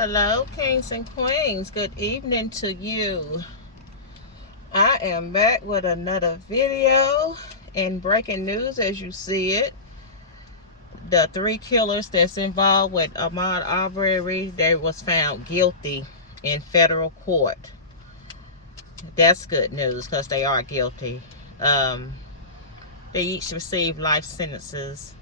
Hello, kings and queens. Good evening to you. I am back with another video and breaking news as you see it. The 3 killers that's involved with Ahmaud Arbery, they was found guilty in federal court. That's good news because they are guilty. They each received life sentences.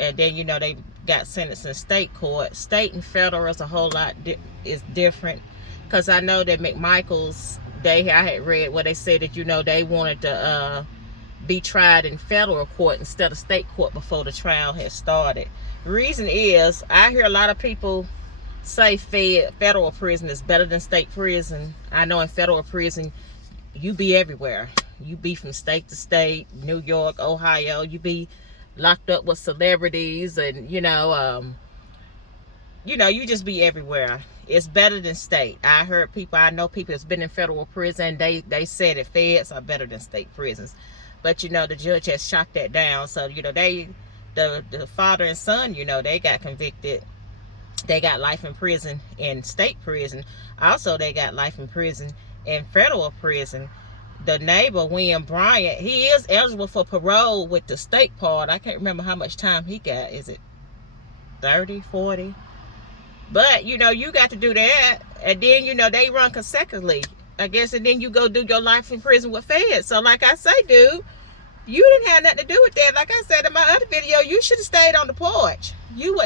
And then they got sentenced in state court. State and federal is a whole lot is different, because I know that McMichaels, I had read where they said that they wanted to be tried in federal court instead of state court before the trial had started. The reason is, I hear a lot of people say federal prison is better than state prison. I know in federal prison you be everywhere. You be from state to state, New York, Ohio. You be locked up with celebrities, and you just be everywhere. It's better than state. I know people that's been in federal prison. They said that feds are better than state prisons, but the judge has shot that down. So the father and son, they got convicted. They got life in prison in state prison. Also, they got life in prison in federal prison. The neighbor, William Bryan, he is eligible for parole with the state part. I can't remember how much time he got. Is it 30, 40? But, you got to do that. And then, they run consecutively, I guess. And then you go do your life in prison with feds. So, like I say, dude, you didn't have nothing to do with that. Like I said in my other video, you should have stayed on the porch. You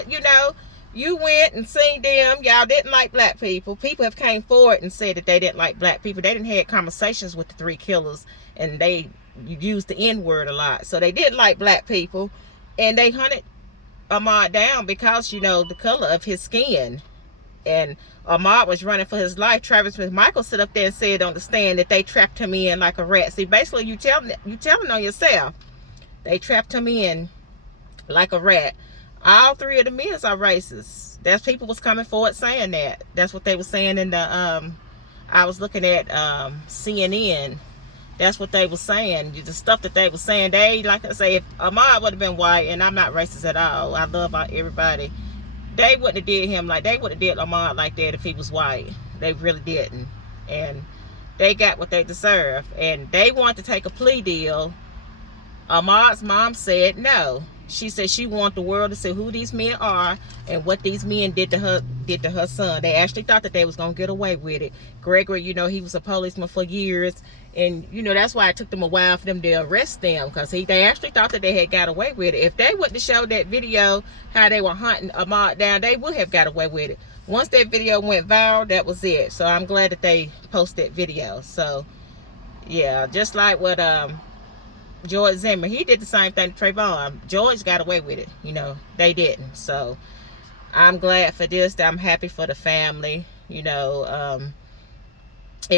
went and seen them. Y'all didn't like black people. People have came forward and said that they didn't like black people. They didn't have conversations with the 3 killers, and they used the N-word a lot. So they didn't like black people, and they hunted Ahmaud down because, the color of his skin. And Ahmaud was running for his life. Travis McMichaels stood up there and said on the stand that they trapped him in like a rat. See, basically, you telling on yourself. They trapped him in like a rat. All 3 of the men are racist. That's people was coming forward saying that. That's what they were saying in the I was looking at CNN. That's what they were saying. The stuff that they were saying. They, like I say, if Ahmaud would have been white, and I'm not racist at all, I love everybody, they wouldn't have did him like, they would have did Ahmaud like that if he was white. They really didn't. And they got what they deserve. And they wanted to take a plea deal. Ahmaud's mom said no. She said she wanted the world to see who these men are and what these men did to her son. They actually thought that they was gonna get away with it. Gregory, he was a policeman for years, and that's why it took them a while for them to arrest them, because they actually thought that they had got away with it. If they wouldn't have showed that video how they were hunting Ahmaud down, they would have got away with it. Once that video went viral, that was it. So I'm glad that they posted that video. So yeah, just like what George Zimmer, he did the same thing to Trayvon. George got away with it. They didn't. So I'm glad for this. I'm happy for the family. It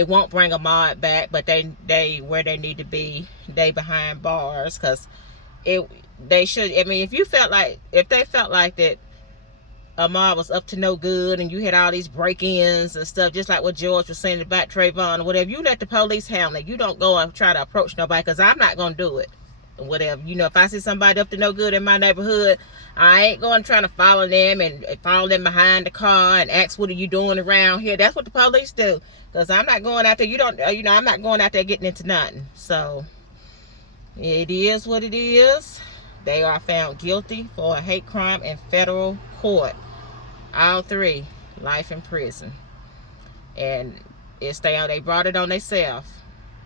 won't bring Ahmaud back, but they where they need to be. They behind bars, because they should. I mean, if they felt like that Ahmaud was up to no good, and you had all these break-ins and stuff, just like what George was saying about Trayvon or whatever, you let the police handle it. You don't go and try to approach nobody, because I'm not going to do it. Whatever. If I see somebody up to no good in my neighborhood, I ain't going to try to follow them and follow them behind the car and ask, what are you doing around here? That's what the police do. Because I'm not going out there, I'm not going out there getting into nothing. So, it is what it is. They are found guilty for a hate crime in federal court. All 3, life in prison. And they brought it on themselves.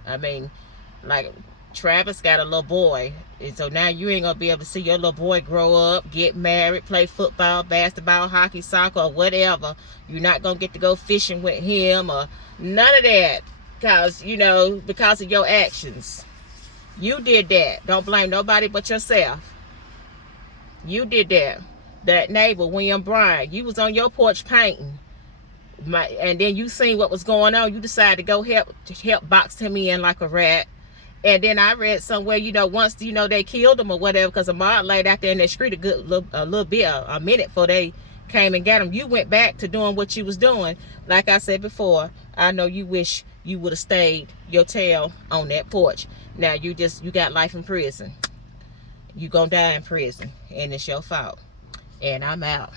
I mean, like, Travis got a little boy, and so now you ain't gonna be able to see your little boy grow up, get married, play football, basketball, hockey, soccer, or whatever. You're not gonna get to go fishing with him or none of that, because of your actions. You did that. Don't blame nobody but yourself. You did that. That neighbor, William Bryan, you was on your porch painting, and then you seen what was going on. You decided to go help box him in like a rat. And then I read somewhere, once they killed him or whatever, because Ahmaud laid out there in that street a minute before they came and got him. You went back to doing what you was doing. Like I said before, I know you wish you would have stayed your tail on that porch. Now you got life in prison. You gonna die in prison, and it's your fault. And I'm out.